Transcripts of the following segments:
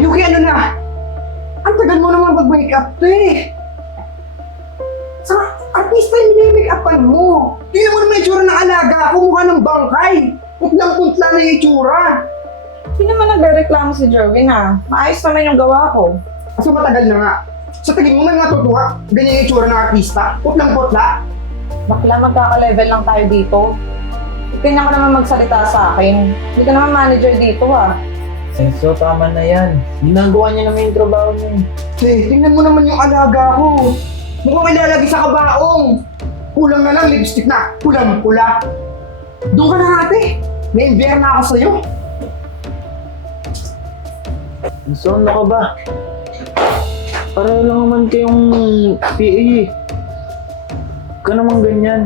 Yuki, ano na? Ang tagal mo naman mag-makeup to eh. Sa artista yung minimake-upan mo. Tingnan mo naman yung itsura ng alaga ko, mukha ng bangkay. Putlang-putla na yung itsura. Hindi naman nagre-reklamo si Jerwin ha. Maayos naman yung gawa ko. Kasi matagal na nga. Sa tingin mo may matutuwa, ganyan yung itsura ng artista. Putlang-putla. Bakla magkaka-level lang tayo dito. Tingnan ka naman magsalita sa akin. Hindi ka naman manager dito ha. Enzo, tama na yan. Ginagawa niya naman yung trabaho niya. Tingnan mo naman yung alaga ko. Mukhang ilalagay sa kabaong. Kulang na lang, lipstick na. Kulang-pula. Doon ka na ate. Na-imbiyer na ako sa'yo. Enzo, ano ka ba? Pareho lang naman kayong PA eh. Huwag ka naman ganyan.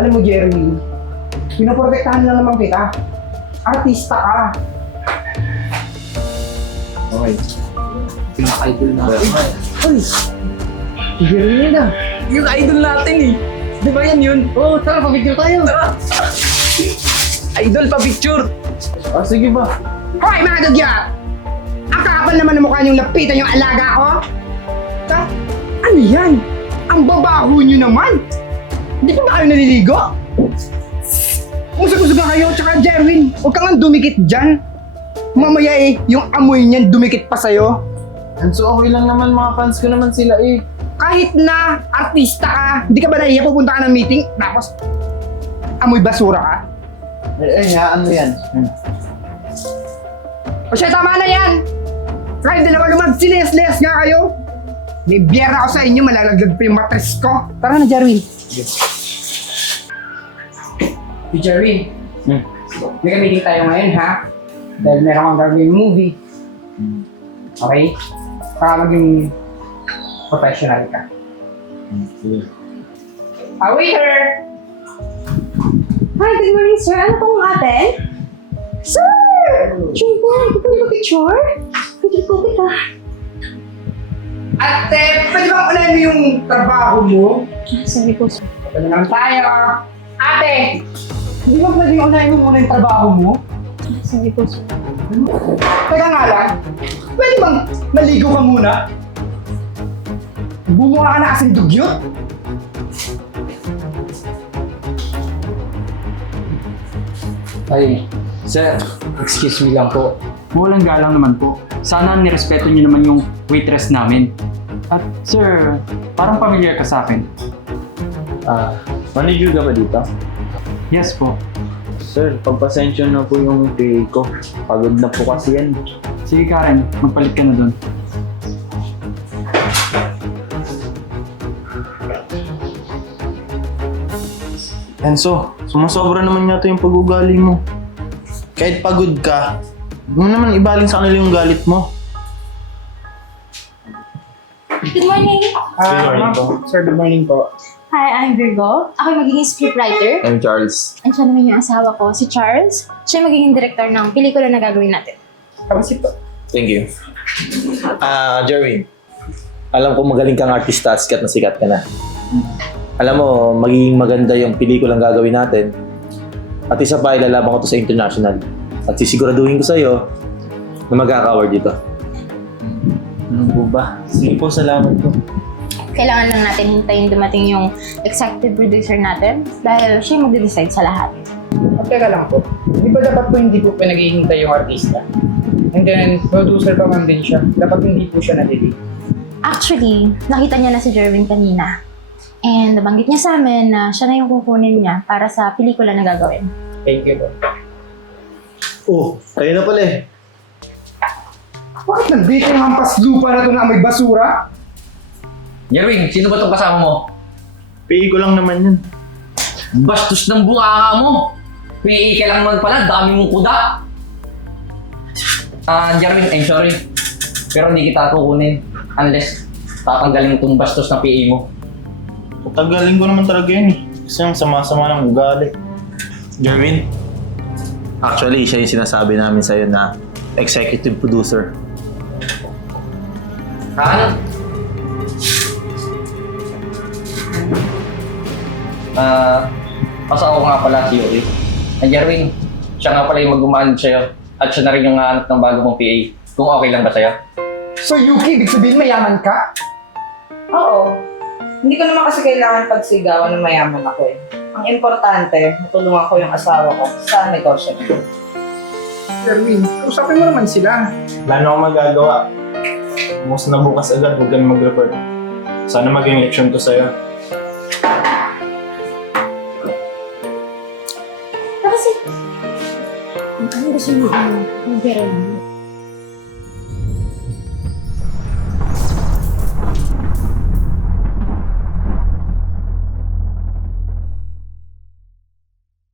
Alam mo, Jeremy, pinoprotektahan lang naman kita. Artista ka. Okay. Pinaka-idol na. Uy! Jeremy na. Yung idol natin eh. Di ba yan yun? Oo, tara, pabigyan tayo. Idol pa picture. Ah, sige ba? Hoy, mga dugyot! Ang kakapal naman ng mukha niyong lapitan yung alaga ko. Ta? Ano yan? Ang babaho niyo naman. Hindi pa ba kayo naliligo? Usag-usag na kayo, tsaka Jerwin, huwag kang dumikit dyan. Mamaya yung amoy niyan dumikit pa sa'yo. Enzo, okay lang naman. Mga fans ko naman sila eh. Kahit na artista ka, hindi ka ba nahiya pupunta ka ng meeting, tapos amoy basura ka? Ano yan? O siya, tama na yan! Kahit dalawa lumagsilayas-layas nga kayo. May biyera ako sa inyo, malalaglag pa yung matres ko. Tara na, Jerwin. Hey, Jerwin. May meeting tayo ngayon, ha? Dahil meron kang gagawin movie. Okay? Para maging professional ka. Waiter! Hi, good morning, sir. Ano pong atin? Sir! Jumbo, ito po yung picture? Pwede po kita. Ate, pwede bang unahin mo yung trabaho mo? Sorry po, sir. Ito na lang tayo. Ate! Hindi ba pwede unahin mo muna yung trabaho mo? Sorry po, sir. Teka nga lang, pwede bang maligo ka muna? Bumuha ka na kasing dugyot? Ay, sir, excuse me lang po. Walang galang naman po. Sana nirespeto niyo naman yung waitress namin. At sir, parang familiar ka sa akin. Manager ka ba dito? Yes po. Sir, pagpasensya na po yung PA ko. Pagod na po kasi yan. Sige Karen, magpalit ka na doon. Enzo, sumasobra naman yata yung pag-ugali mo. Kahit pagod ka, huwag mo naman ibaling sa kanila yung galit mo. Good morning. Good morning po. Sir, good morning po. Hi, I'm Virgo. Ako yung magiging scriptwriter. I'm Charles. And siya naman yung asawa ko, si Charles. Siya yung magiging director ng pelikula na gagawin natin. Tapos ito. Thank you. Jerwin, alam ko magaling kang artista at sikat ka na. Alam mo, magiging maganda yung pelikulang gagawin natin. At isa pa, ilalaban ko to sa international. At sisiguraduhin ko sa'yo na magkaka-award dito. Ano po ba? Sige po, salamat po. Kailangan lang natin hintayin dumating yung executive producer natin dahil siya yung magde-decide sa lahat. Teka lang po. Di ba dapat po hindi po pinag-iintay yung artista? And then, producer pa man din siya. Dapat hindi po siya nadidig. Actually, nakita niya na si Jerwin kanina. And nabanggit niya sa amin na siya na yung kukunin niya para sa pelikula na gagawin. Thank you po. Oh, kayo na pala eh. Bakit nandito yung hampas lupa na ito na may basura? Jerwin, sino ba itong kasama mo? PA ko lang naman yan. Bastos ng bunganga mo! PA ka lang naman pala, dami mong kuda! Jerwin, I'm sorry. Pero hindi kita kukunin unless tatanggalin mo itong bastos ng PA mo. Tatanggalin ko naman talaga yun eh. Kasi ang sama-sama ng ugali. Jerwin, actually, siya yung sinasabi namin sa'yo na executive producer. Ano? Asawa ko nga pala si Yuri. Jerwin, siya nga pala yung mag-manage sa'yo. At siya na rin yung hahanap ng bago mong PA. Kung okay lang ba sa'yo? So Yuki, ibig sabihin mayaman ka? Oo. Hindi ko naman kasi kailangan pagsigawan ng mayaman ako eh. Ang importante, matulungan ko yung asawa ko sa negosyo niya. Jerwin, usapin mo naman sila. Wala na akong magagawa. Almost na bukas agad, huwag ka na mag-report. Sana maging leksyon to sa'yo. Kasi, ano gusto mo? Ang pera mo?